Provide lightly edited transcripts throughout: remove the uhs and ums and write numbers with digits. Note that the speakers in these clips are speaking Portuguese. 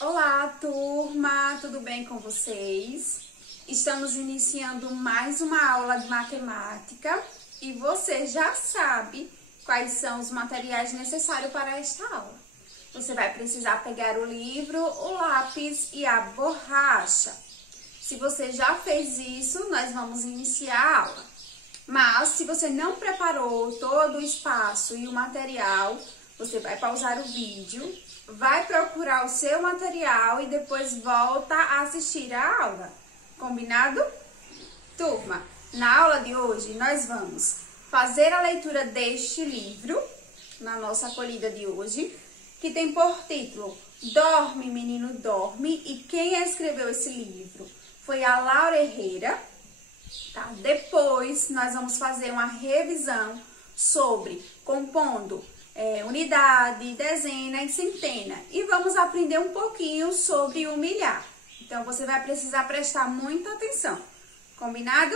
Olá, turma! Tudo bem com vocês? Estamos iniciando mais uma aula de matemática e você já sabe quais são os materiais necessários para esta aula. Você vai precisar pegar o livro, o lápis e a borracha. Se você já fez isso, nós vamos iniciar a aula. Mas, se você não preparou todo o espaço e o material, você vai pausar o vídeo, vai procurar o seu material e depois volta a assistir a aula. Combinado? Turma, na aula de hoje nós vamos fazer a leitura deste livro, na nossa acolhida de hoje, que tem por título Dorme, Menino, Dorme, e quem escreveu esse livro foi a Laura Herrera, tá? Depois nós vamos fazer uma revisão sobre compondo unidade, dezena e centena, e vamos aprender um pouquinho sobre o milhar. Então, você vai precisar prestar muita atenção, combinado?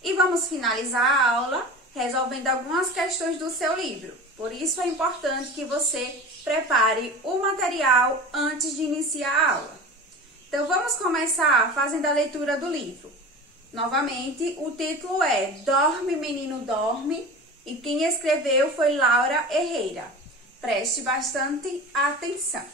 E vamos finalizar a aula resolvendo algumas questões do seu livro. Por isso, é importante que você prepare o material antes de iniciar a aula. Então, vamos começar fazendo a leitura do livro. Novamente, o título é Dorme, Menino, Dorme, e quem escreveu foi Laura Herrera. Preste bastante atenção.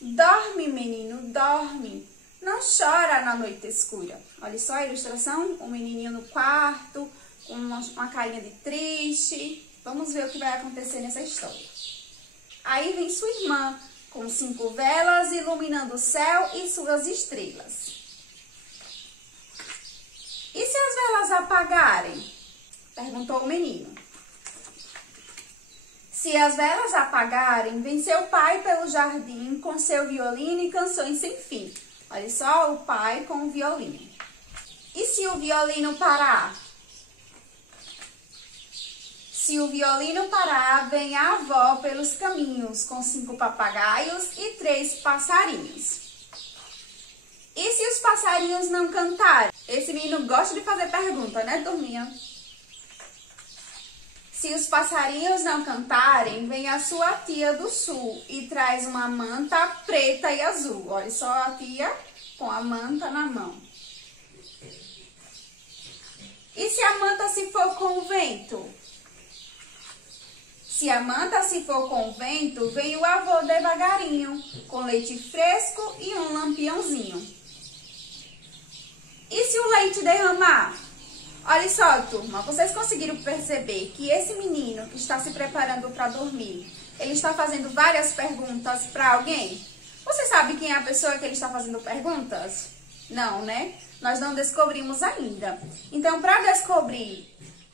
Dorme, menino, dorme. Não chora na noite escura. Olha só a ilustração, um menininho no quarto, com uma carinha de triste. Vamos ver o que vai acontecer nessa história. Aí vem sua irmã, com 5 velas iluminando o céu e suas estrelas. E se as velas apagarem? Perguntou o menino. Se as velas apagarem, vem seu pai pelo jardim com seu violino e canções sem fim. Olha só o pai com o violino. E se o violino parar? Se o violino parar, vem a avó pelos caminhos com 5 papagaios e 3 passarinhos. E se os passarinhos não cantarem? Esse menino gosta de fazer pergunta, né, turminha? Se os passarinhos não cantarem, vem a sua tia do sul e traz uma manta preta e azul. Olha só a tia com a manta na mão. E se a manta se for com o vento? Se a manta se for com o vento, vem o avô devagarinho, com leite fresco e um lampiãozinho. E se o leite derramar? Olha só, turma, vocês conseguiram perceber que esse menino que está se preparando para dormir, ele está fazendo várias perguntas para alguém? Você sabe quem é a pessoa que ele está fazendo perguntas? Não, né? Nós não descobrimos ainda. Então, para descobrir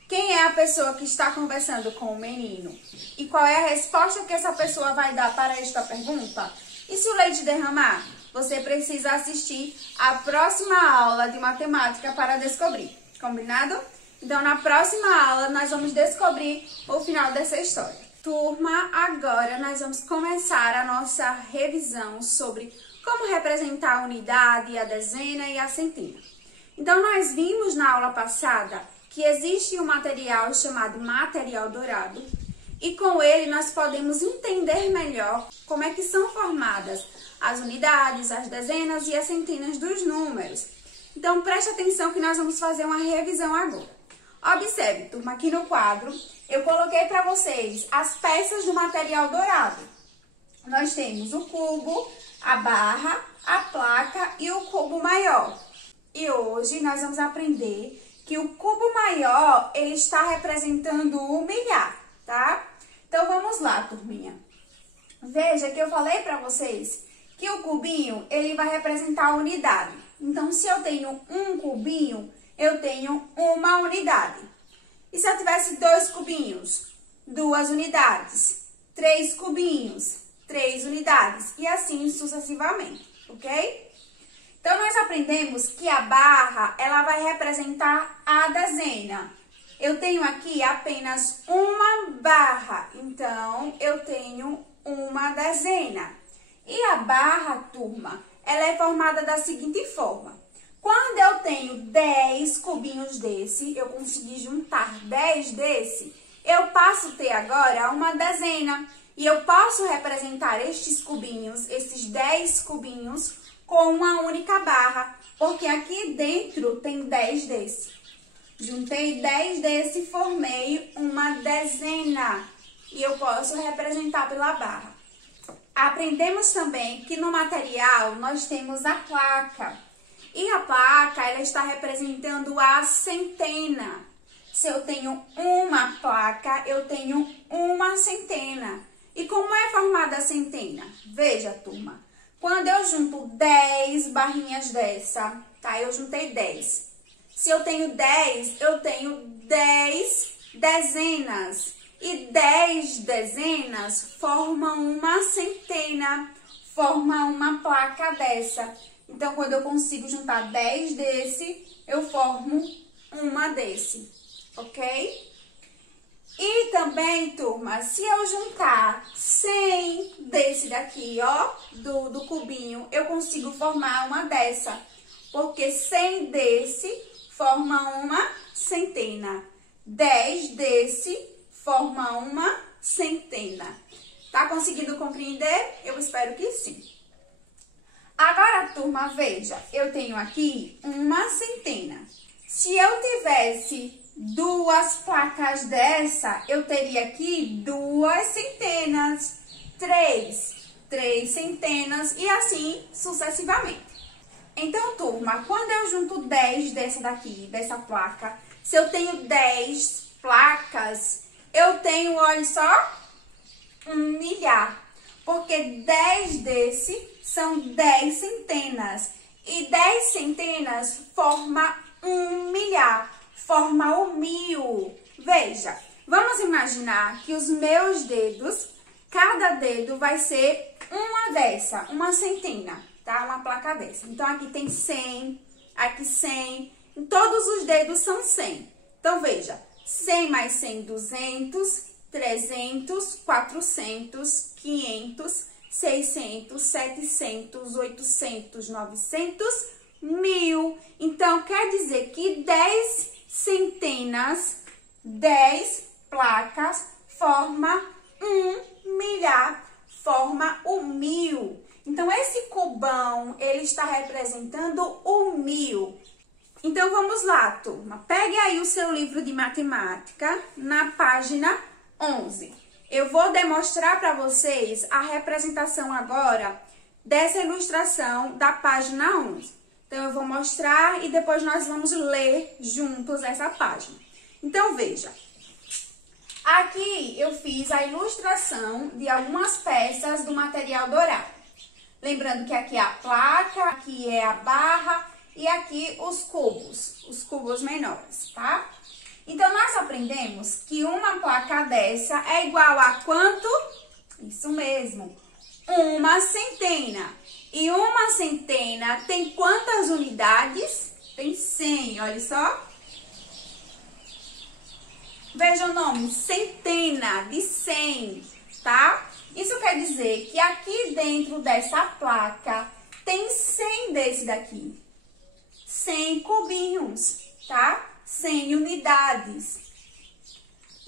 quem é a pessoa que está conversando com o menino e qual é a resposta que essa pessoa vai dar para esta pergunta, e se o leite derramar? Você precisa assistir a próxima aula de matemática para descobrir. Combinado? Então, na próxima aula, nós vamos descobrir o final dessa história. Turma, agora nós vamos começar a nossa revisão sobre como representar a unidade, a dezena e a centena. Então, nós vimos na aula passada que existe um material chamado material dourado e com ele nós podemos entender melhor como é que são formadas as unidades, as dezenas e as centenas dos números. Então, preste atenção que nós vamos fazer uma revisão agora. Observe, turma, aqui no quadro, eu coloquei para vocês as peças do material dourado. Nós temos o cubo, a barra, a placa e o cubo maior. E hoje nós vamos aprender que o cubo maior, ele está representando o milhar, tá? Então, vamos lá, turminha. Veja que eu falei para vocês que o cubinho, ele vai representar a unidade. Então, se eu tenho um cubinho, eu tenho uma unidade. E se eu tivesse 2 cubinhos? 2 unidades. 3 cubinhos? 3 unidades. E assim sucessivamente, ok? Então, nós aprendemos que a barra, ela vai representar a dezena. Eu tenho aqui apenas uma barra, então, eu tenho uma dezena. E a barra, turma, ela é formada da seguinte forma. Quando eu tenho 10 cubinhos desse, eu consegui juntar 10 desse, eu passo a ter agora uma dezena. E eu posso representar estes cubinhos, esses 10 cubinhos, com uma única barra. Porque aqui dentro tem 10 desse. Juntei 10 desse e formei uma dezena. E eu posso representar pela barra. Aprendemos também que no material nós temos a placa. E a placa, ela está representando a centena. Se eu tenho uma placa, eu tenho uma centena. E como é formada a centena? Veja, turma. Quando eu junto 10 barrinhas dessa, tá? Eu juntei 10. Se eu tenho 10, eu tenho 10 dezenas. E 10 dezenas formam uma centena, formam uma placa dessa. Então, quando eu consigo juntar 10 desse, eu formo uma desse, ok? E também, turma, se eu juntar 100 desse daqui, ó, do cubinho, eu consigo formar uma dessa. Porque 100 desse forma uma centena. 10 desse forma uma centena. Tá conseguindo compreender? Eu espero que sim. Agora, turma, veja, eu tenho aqui uma centena. Se eu tivesse 2 placas dessa, eu teria aqui 2 centenas, 3 centenas e assim sucessivamente. Então, turma, quando eu junto 10 dessa daqui, dessa placa, se eu tenho 10 placas, eu tenho, olha só, 1 milhar. Porque 10 desse são 10 centenas. E 10 centenas forma 1 milhar. Forma o 1000. Veja, vamos imaginar que os meus dedos, cada dedo vai ser uma dessa, uma centena, tá? Uma placa dessa. Então, aqui tem 100, aqui 100, e todos os dedos são 100. Então, veja, 100 mais 100, 200, 300, 400, 500, 600, 700, 800, 900, 1000. Então, quer dizer que 10 centenas, 10 placas, forma 1 milhar, forma o 1000. Então, esse cubão, ele está representando o 1000. Então, vamos lá, turma. Pegue aí o seu livro de matemática na página 11. Eu vou demonstrar para vocês a representação agora dessa ilustração da página 11. Então, eu vou mostrar e depois nós vamos ler juntos essa página. Então, veja. Aqui eu fiz a ilustração de algumas peças do material dourado. Lembrando que aqui é a placa, aqui é a barra e aqui os cubos menores, tá? Então, nós aprendemos que uma placa dessa é igual a quanto? Isso mesmo, uma centena. E uma centena tem quantas unidades? Tem 100, olha só. Veja o nome, centena de 100, tá? Isso quer dizer que aqui dentro dessa placa tem 100 desse daqui. 100 cubinhos, tá? 100 unidades.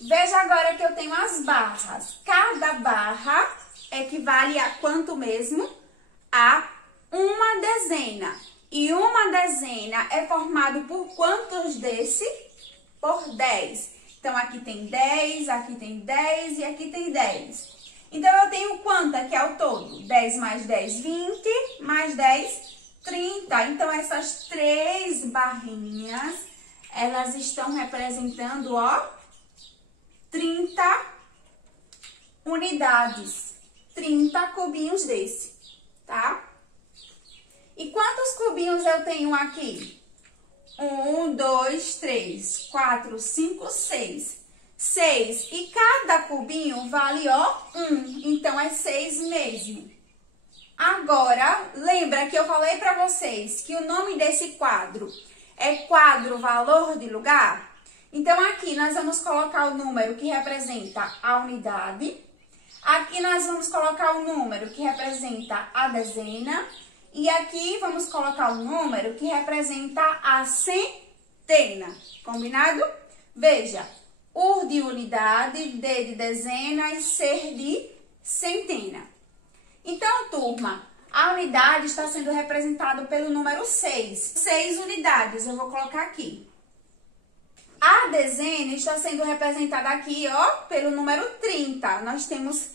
Veja agora que eu tenho as barras. Cada barra equivale a quanto mesmo? A uma dezena. E uma dezena é formado por quantos desse? Por 10. Então, aqui tem 10, aqui tem 10 e aqui tem 10. Então, eu tenho quanto aqui ao todo? 10 mais 10, 20, mais 10, 30. Então, essas 3 barrinhas, elas estão representando, ó, 30 unidades. 30 cubinhos desse, tá? E quantos cubinhos eu tenho aqui? 1, 2, 3, 4, 5, 6. 6. E cada cubinho vale, ó, 1. Então, é 6 mesmo. Agora, lembra que eu falei pra vocês que o nome desse quadro é quadro valor de lugar? Então, aqui nós vamos colocar o número que representa a unidade. Aqui nós vamos colocar o número que representa a dezena. E aqui vamos colocar um número que representa a centena, combinado? Veja, U de unidade, D de dezena e C de centena. Então, turma, a unidade está sendo representada pelo número 6. 6 unidades, eu vou colocar aqui. A dezena está sendo representada aqui, ó, pelo número 30. Nós temos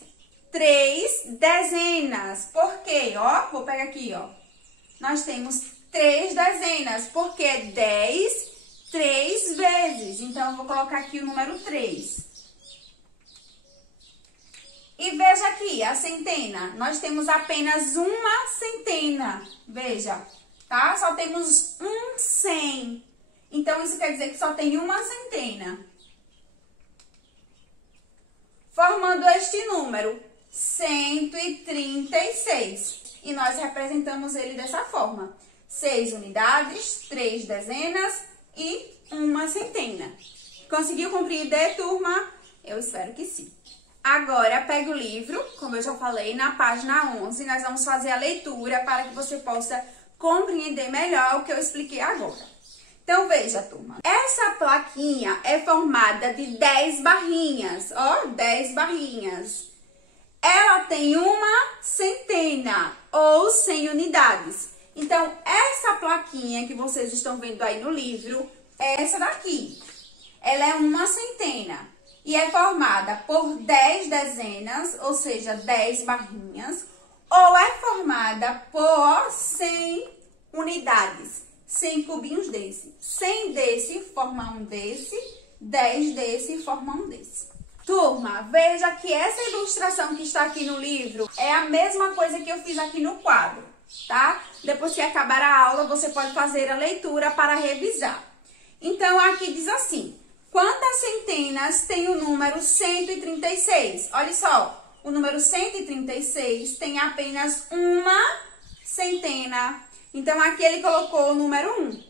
3 dezenas. Por quê? Ó, vou pegar aqui, ó. Nós temos 3 dezenas, porque é 10, 3 vezes. Então, eu vou colocar aqui o número 3. E veja aqui, a centena. Nós temos apenas uma centena. Veja, tá? Só temos um 100. Então, isso quer dizer que só tem uma centena. Formando este número, 136. E nós representamos ele dessa forma. 6 unidades, 3 dezenas e uma centena. Conseguiu compreender, turma? Eu espero que sim. Agora, pegue o livro, como eu já falei, na página 11. Nós vamos fazer a leitura para que você possa compreender melhor o que eu expliquei agora. Então, veja, turma. Essa plaquinha é formada de 10 barrinhas, ó, 10 barrinhas. Ela tem uma centena, ou 100 unidades. Então, essa plaquinha que vocês estão vendo aí no livro, é essa daqui. Ela é uma centena. E é formada por 10 dezenas, ou seja, 10 barrinhas. Ou é formada por 100 unidades. 100 cubinhos desse. 100 desse forma um desse, 10 desse forma um desse. Turma, veja que essa ilustração que está aqui no livro é a mesma coisa que eu fiz aqui no quadro, tá? Depois que acabar a aula, você pode fazer a leitura para revisar. Então, aqui diz assim: quantas centenas tem o número 136? Olha só, o número 136 tem apenas uma centena. Então, aqui ele colocou o número 1.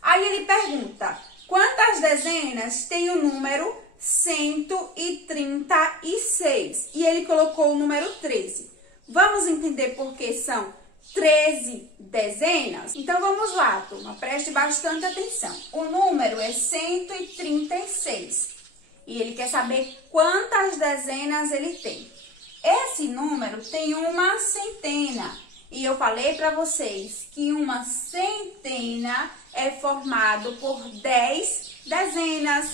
Aí ele pergunta, quantas dezenas tem o número 136? E ele colocou o número 13. Vamos entender por que são 13 dezenas? Então, vamos lá, turma. Preste bastante atenção. O número é 136. E ele quer saber quantas dezenas ele tem. Esse número tem uma centena. E eu falei para vocês que uma centena é formado por 10 dezenas.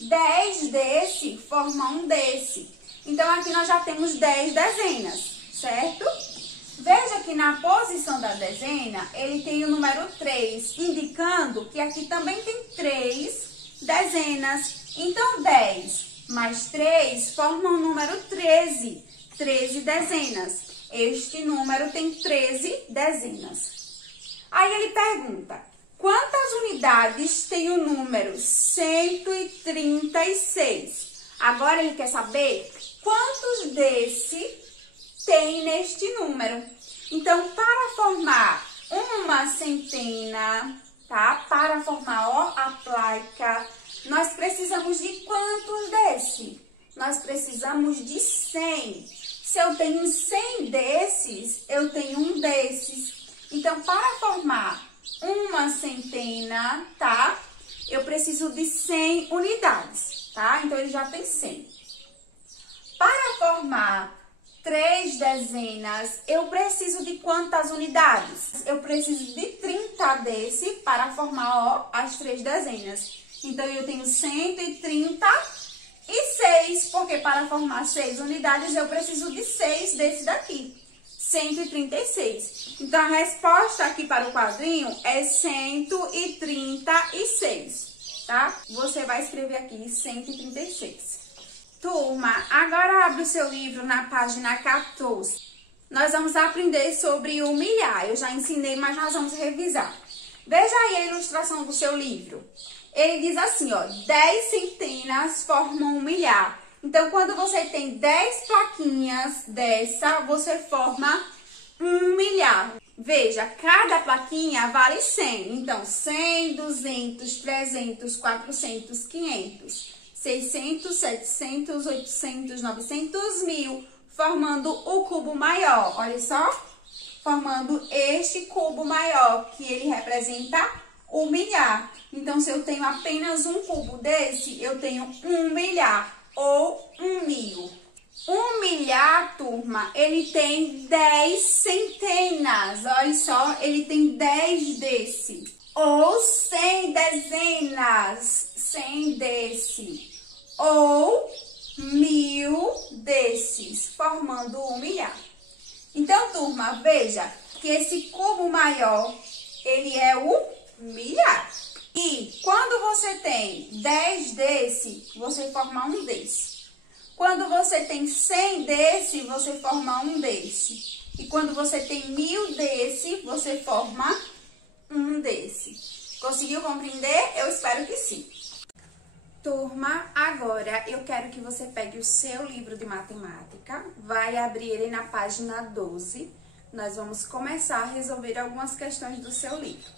10 desse forma um desse. Então, aqui nós já temos 10 dezenas, certo? Veja que na posição da dezena, ele tem o número 3, indicando que aqui também tem 3 dezenas. Então, 10 mais 3 formam o número 13, 13 dezenas. Este número tem 13 dezenas. Aí ele pergunta, quantas unidades tem o número 136? Agora ele quer saber quantos desse tem neste número. Então, para formar uma centena, tá? Para formar, ó, a placa, nós precisamos de quantos desse? Nós precisamos de 100. Se eu tenho 100 desses, eu tenho um desses. Então, para formar uma centena, tá? Eu preciso de 100 unidades, tá? Então, ele já tem 100. Para formar 3 dezenas, eu preciso de quantas unidades? Eu preciso de 30 desse para formar, ó, as 3 dezenas. Então, eu tenho 136, porque para formar 6 unidades, eu preciso de 6 desse daqui. 136. Então, a resposta aqui para o quadrinho é 136, tá? Você vai escrever aqui 136. Turma, agora abre o seu livro na página 14. Nós vamos aprender sobre o milhar. Eu já ensinei, mas nós vamos revisar. Veja aí a ilustração do seu livro. Ele diz assim, ó, 10 centenas formam um milhar. Então, quando você tem 10 plaquinhas dessa, você forma um milhar. Veja, cada plaquinha vale 100. Então, 100, 200, 300, 400, 500, 600, 700, 800, 900, 1000, formando o cubo maior. Olha só. formando este cubo maior, que ele representa o milhar. Então, se eu tenho apenas um cubo desse, eu tenho 1 milhar ou 1.000. 1 milhar, turma, ele tem 10 centenas. Olha só, ele tem 10 desse. Ou 100 dezenas, 100 desse. Ou 1.000 desses, formando 1 milhar. Então, turma, veja que esse cubo maior, ele é o milhar. E quando você tem 10 desse, você forma um desse. Quando você tem 100 desse, você forma um desse. E quando você tem 1.000 desse, você forma um desse. Conseguiu compreender? Eu espero que sim. Turma, agora eu quero que você pegue o seu livro de matemática, vai abrir ele na página 12. Nós vamos começar a resolver algumas questões do seu livro.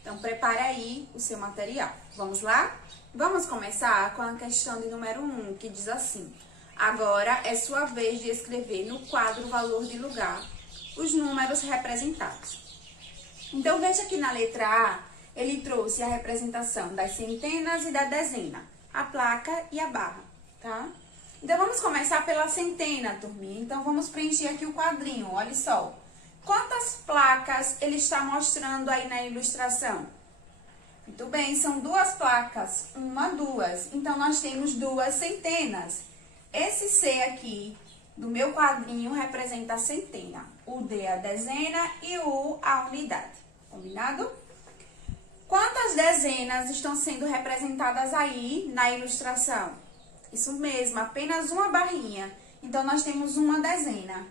Então, prepare aí o seu material. Vamos lá? Vamos começar com a questão de número 1, que diz assim: agora é sua vez de escrever no quadro valor de lugar os números representados. Então, veja que na letra A, ele trouxe a representação das centenas e da dezena, a placa e a barra, tá? Então, vamos começar pela centena, turminha. Então, vamos preencher aqui o quadrinho, olha só. Quantas placas ele está mostrando aí na ilustração? Muito bem, são 2 placas, 1, 2. Então, nós temos 2 centenas. Esse C aqui do meu quadrinho representa a centena, o D a dezena e o U a unidade. Combinado? Quantas dezenas estão sendo representadas aí na ilustração? Isso mesmo, apenas uma barrinha. Então, nós temos uma dezena.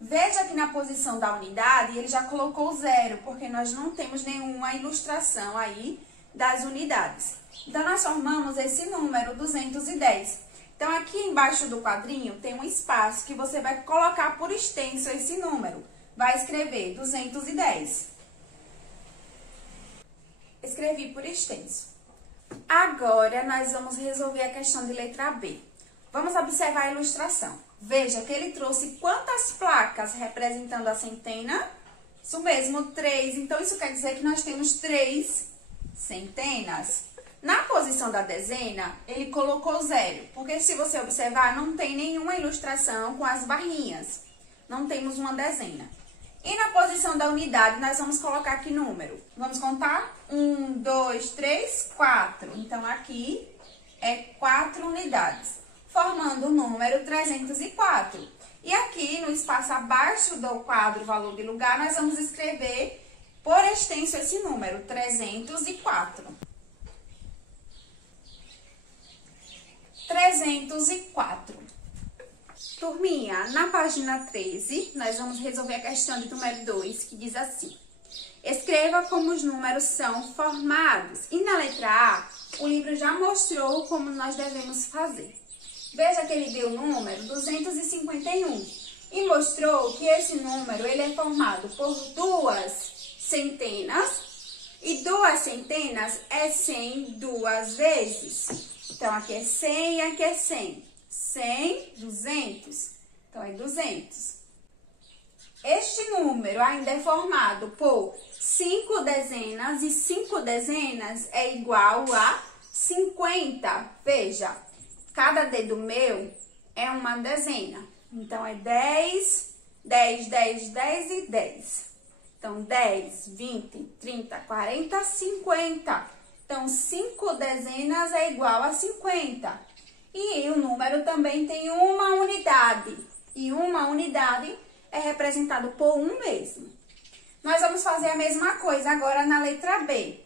Veja que na posição da unidade, ele já colocou 0, porque nós não temos nenhuma ilustração aí das unidades. Então, nós formamos esse número, 210. Então, aqui embaixo do quadrinho tem um espaço que você vai colocar por extenso esse número. Vai escrever 210. Escrevi por extenso. Agora, nós vamos resolver a questão de letra B. Vamos observar a ilustração. Veja que ele trouxe quantas placas representando a centena? Isso mesmo, 3. Então, isso quer dizer que nós temos 3 centenas. Na posição da dezena, ele colocou 0. Porque se você observar, não tem nenhuma ilustração com as barrinhas. Não temos uma dezena. E na posição da unidade, nós vamos colocar que número? Vamos contar? 1, 2, 3, 4. Então, aqui é 4 unidades, formando o número 304. E aqui, no espaço abaixo do quadro valor de lugar, nós vamos escrever por extenso esse número, 304. 304. Turminha, na página 13, nós vamos resolver a questão de número 2, que diz assim: escreva como os números são formados. E na letra A, o livro já mostrou como nós devemos fazer. Veja que ele deu o número 251 e mostrou que esse número ele é formado por 2 centenas e 2 centenas é 100 2 vezes. Então, aqui é 100 e aqui é 100. 100, 200. Então, é 200. Este número ainda é formado por 5 dezenas e 5 dezenas é igual a 50. Veja, cada dedo meu é uma dezena. Então, é 10, 10, 10, 10 e 10. Então, 10, 20, 30, 40, 50. Então, 5 dezenas é igual a 50. E o número também tem uma unidade. E uma unidade é representado por 1 mesmo. Nós vamos fazer a mesma coisa agora na letra B.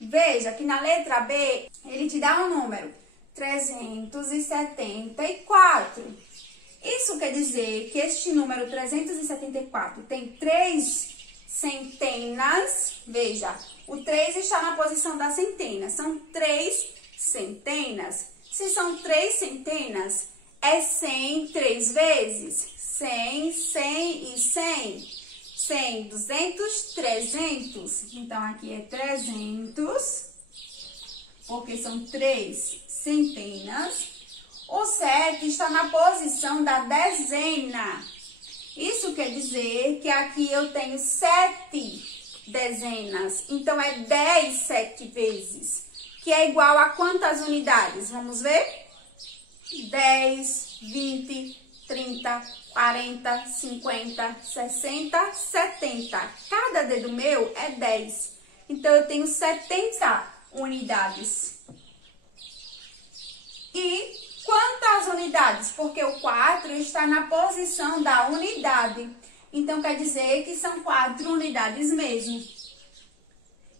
Veja que na letra B, ele te dá um número 374. Isso quer dizer que este número 374 tem 3 centenas. Veja, o 3 está na posição da centena. São 3 centenas. Se são 3 centenas, é 100 3 vezes. 100, 100 e 100. 100, 200, 300. Então, aqui é 300, porque são 3 centenas. O 7 está na posição da dezena. Isso quer dizer que aqui eu tenho 7 dezenas. Então, é 10 7 vezes. Que é igual a quantas unidades? Vamos ver? 10, 20, 30, 40, 50, 60, 70. Cada dedo meu é 10. Então, eu tenho 70 unidades. E quantas unidades? Porque o 4 está na posição da unidade. Então, quer dizer que são 4 unidades mesmo.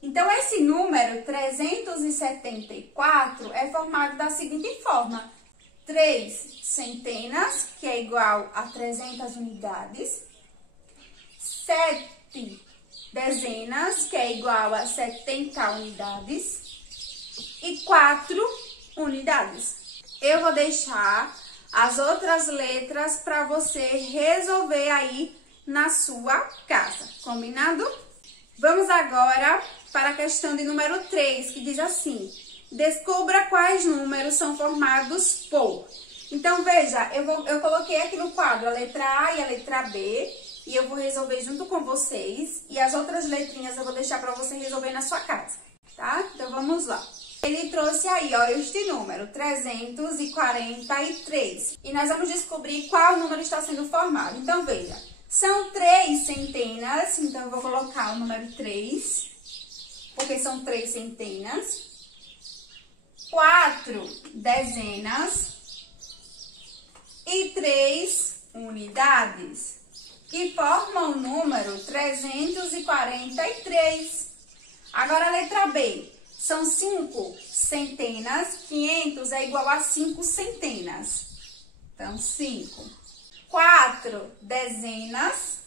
Então, esse número 374 é formado da seguinte forma. 3 centenas, que é igual a 300 unidades. 7 dezenas, que é igual a 70 unidades. E 4 unidades. Eu vou deixar as outras letras para você resolver aí na sua casa, combinado? Vamos agora para a questão de número 3, que diz assim: descubra quais números são formados por. Então, veja, eu coloquei aqui no quadro a letra A e a letra B, e eu vou resolver junto com vocês, e as outras letrinhas eu vou deixar para você resolver na sua casa, tá? Então, vamos lá. Ele trouxe aí, ó, este número, 343. E nós vamos descobrir qual número está sendo formado. Então, veja, são 3 centenas, então eu vou colocar o número 3, porque são 3 centenas. 4 dezenas e 3 unidades, que formam o número 343. Agora, a letra B. São 5 centenas, 500 é igual a 5 centenas. Então, 5. 4 dezenas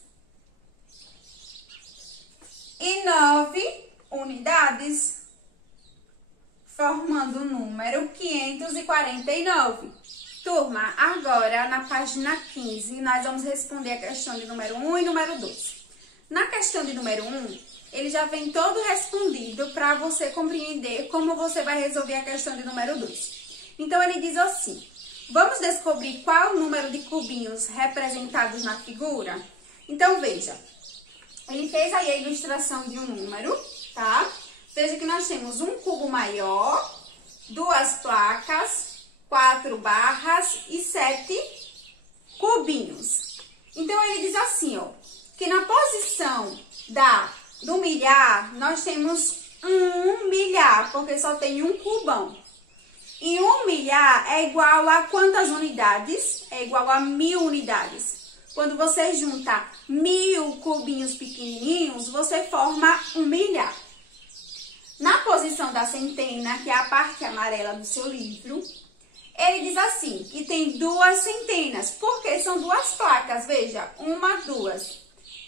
e 9 unidades, formando o número 549. Turma, agora na página 15, nós vamos responder a questão de número 1 e número 2. Na questão de número 1, ele já vem todo respondido para você compreender como você vai resolver a questão de número 2. Então, ele diz assim: vamos descobrir qual o número de cubinhos representados na figura? Então, veja, ele fez aí a ilustração de um número, tá? Veja que nós temos um cubo maior, 2 placas, 4 barras e 7 cubinhos. Então, ele diz assim, ó, que na posição do milhar, nós temos 1 milhar, porque só tem um cubão. E 1 milhar é igual a quantas unidades? É igual a 1000 unidades. Quando você junta 1000 cubinhos pequenininhos, você forma 1 milhar. Na posição da centena, que é a parte amarela do seu livro, ele diz assim, que tem 2 centenas, porque são 2 placas, veja, 1, 2,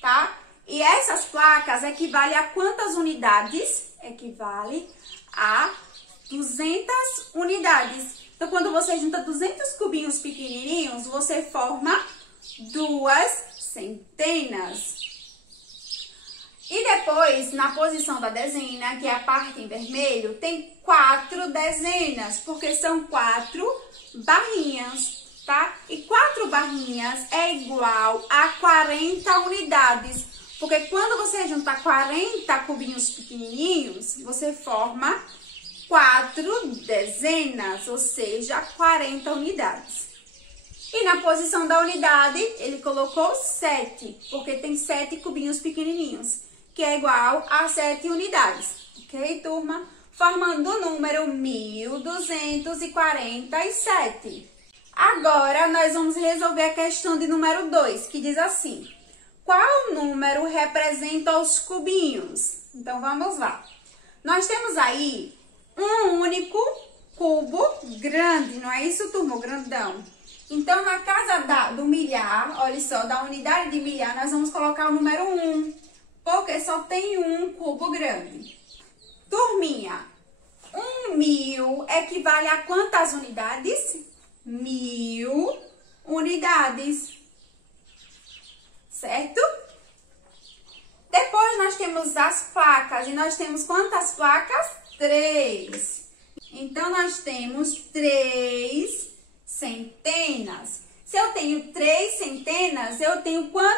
tá? E essas placas equivalem a quantas unidades? Equivale a 200 unidades. Então, quando você junta 200 cubinhos pequenininhos, você forma 2 centenas. E depois, na posição da dezena, que é a parte em vermelho, tem 4 dezenas, porque são 4 barrinhas, tá? E 4 barrinhas é igual a 40 unidades, porque quando você juntar 40 cubinhos pequenininhos, você forma 4 dezenas, ou seja, 40 unidades. E na posição da unidade, ele colocou 7, porque tem 7 cubinhos pequenininhos, que é igual a 7 unidades, ok, turma? Formando o número 1247. Agora, nós vamos resolver a questão de número 2, que diz assim: qual número representa os cubinhos? Então, vamos lá. Nós temos aí um único cubo grande, não é isso, turma? O grandão. Então, na casa do milhar, olha só, da unidade de milhar, nós vamos colocar o número 1, porque só tem um cubo grande. Turminha, 1000 equivale a quantas unidades? 1000 unidades, certo? Depois nós temos as placas, e nós temos quantas placas? 3. Então, nós temos 3 centenas. Se eu tenho 3 centenas, eu tenho quantas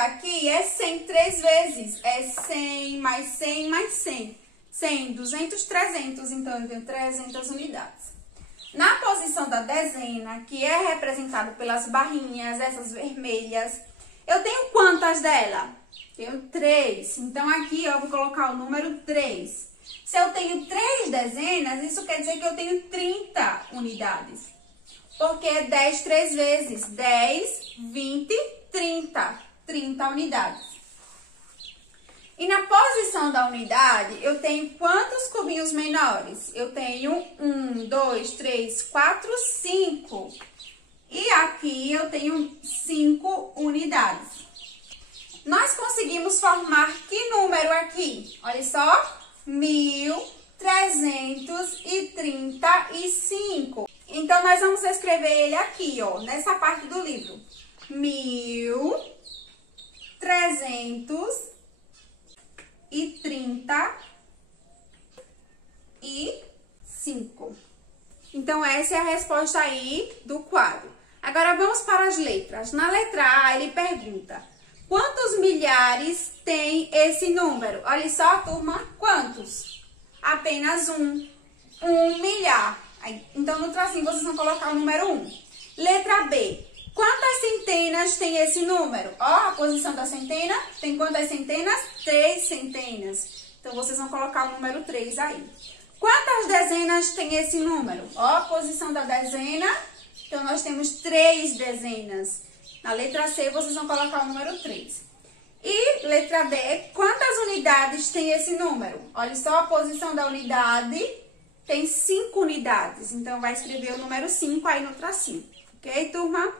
aqui é 100 3 vezes. É 100 mais 100 mais 100. 100, 200, 300. Então, eu tenho 300 unidades. Na posição da dezena, que é representada pelas barrinhas, essas vermelhas, eu tenho quantas dela? Tenho 3. Então, aqui eu vou colocar o número 3. Se eu tenho 3 dezenas, isso quer dizer que eu tenho 30 unidades. Porque é 10 3 vezes. 10, 20, 30. 30 unidades. E na posição da unidade, eu tenho quantos cubinhos menores? Eu tenho 1, 2, 3, 4, 5. E aqui eu tenho 5 unidades. Nós conseguimos formar que número aqui? Olha só, 1.335. Então, nós vamos escrever ele aqui, ó, nessa parte do livro. 1.335. Então, essa é a resposta aí do quadro. Agora, vamos para as letras. Na letra A, ele pergunta: quantos milhares tem esse número? Olha só, turma, quantos? Apenas um. 1 milhar. Então, no tracinho, vocês vão colocar o número 1. Letra B. Quantas centenas tem esse número? Ó, a posição da centena. Tem quantas centenas? 3 centenas. Então, vocês vão colocar o número 3 aí. Quantas dezenas tem esse número? Ó, a posição da dezena. Então, nós temos 3 dezenas. Na letra C, vocês vão colocar o número 3. E letra D, quantas unidades tem esse número? Olha só, a posição da unidade tem 5 unidades. Então, vai escrever o número 5 aí no tracinho. Ok, turma?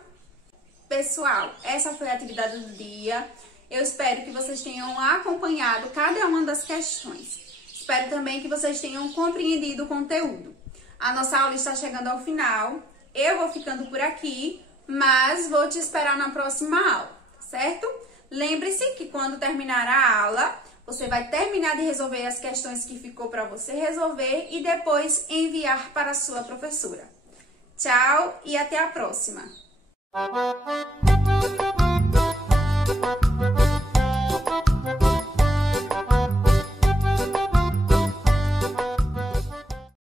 Pessoal, essa foi a atividade do dia. Eu espero que vocês tenham acompanhado cada uma das questões. Espero também que vocês tenham compreendido o conteúdo. A nossa aula está chegando ao final. Eu vou ficando por aqui, mas vou te esperar na próxima aula, certo? Lembre-se que quando terminar a aula, você vai terminar de resolver as questões que ficou para você resolver e depois enviar para a sua professora. Tchau e até a próxima!